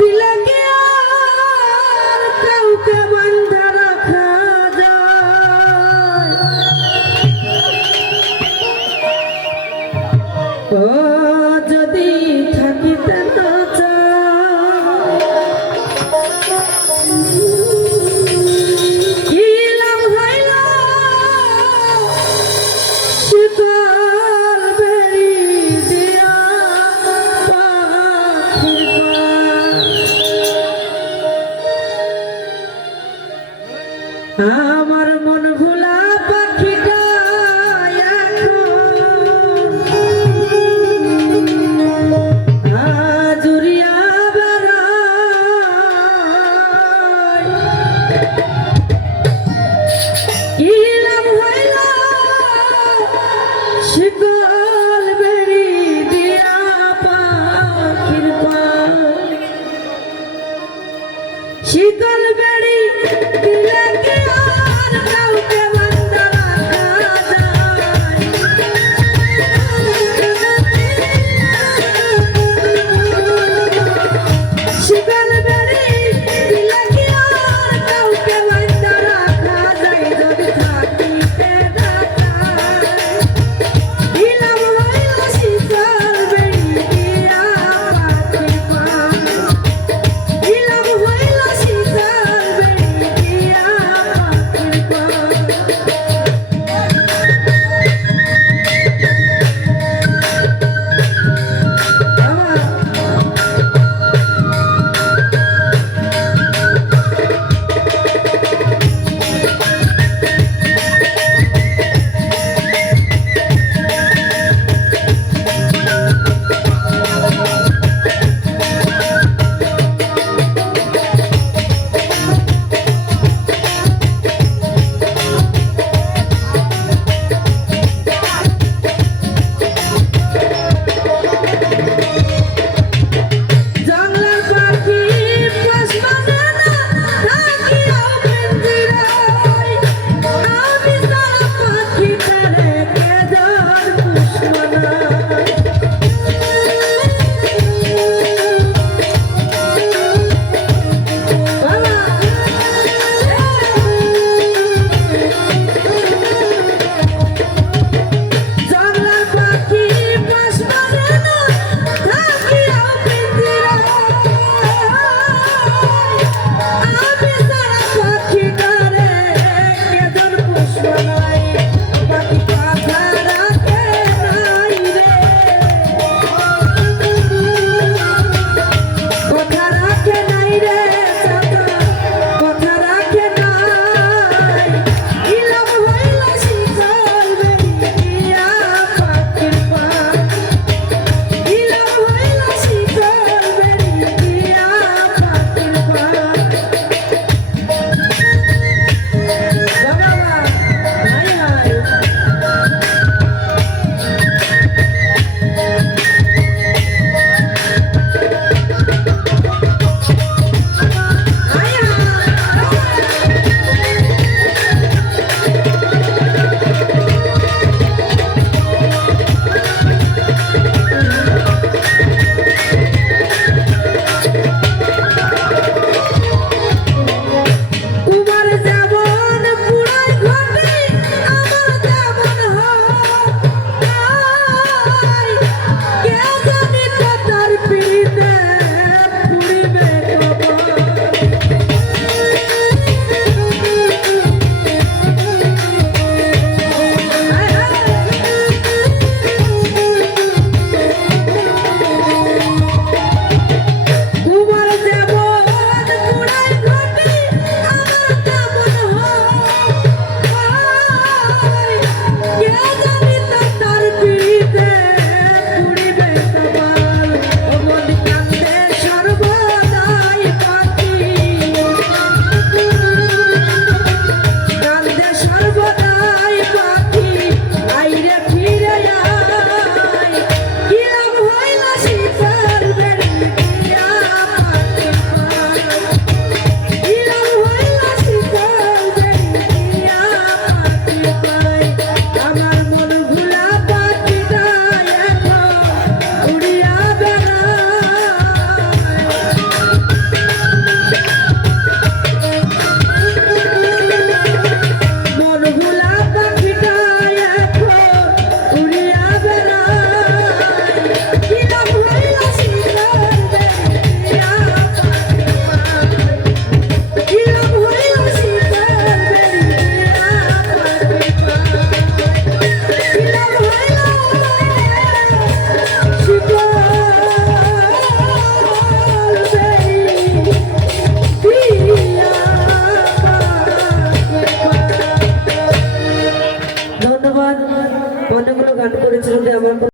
দিলে কি আর কাউকে বান্ধা রাখা যায়? ও যদি থাকিতে না চায়, কি লাভ হইল শীতল বেড়ি দিয়া পাখির পা। আমার মন ভোলা পাখিটা আজুরিয়া বেড়ায়, কি লাভ হইল শীতল বেড়ি দিয়া পাখির পা। শীতল বেড়ি দিলে কি আর কাউকে বান্ধা রাখা যায়? শীতল বেড়ি দিলে কি আর কাউকে বান্ধা রাখা যায়? যদি থাকিতে না চায়, কি লাভ হইল শীতল বেড়ি দিয়া পাখির পা। কি লাভ হইল শীতল বেড়ি দিয়া পাখির পা। জঙ্গলের পাখি পোষ মানে না, থাকিও পিঞ্জিরায়। আমি সারা পাখিটারে কে যার পোষ মানায়। বাবা, জঙ্গলের পাখি পোষ মানে না, থাকিও পিঞ্জিরায়। আমি সারা পাখিটারে কে যার পোষ মানায়। পাখি কথা রাখে নাই রে, কথা রাখে নাই রে চাচা, কথা রাখে নাই। কি লাভ হইল শীতল বেড়ি দিয়া পাখির পা। কি লাভ হইল শীতল বেড়ি দিয়া পাখির পা। বাবা, হাই হাই, হাই তোমার যেমন পুরাই ঘটে আমার তেমন হয়। কে জানি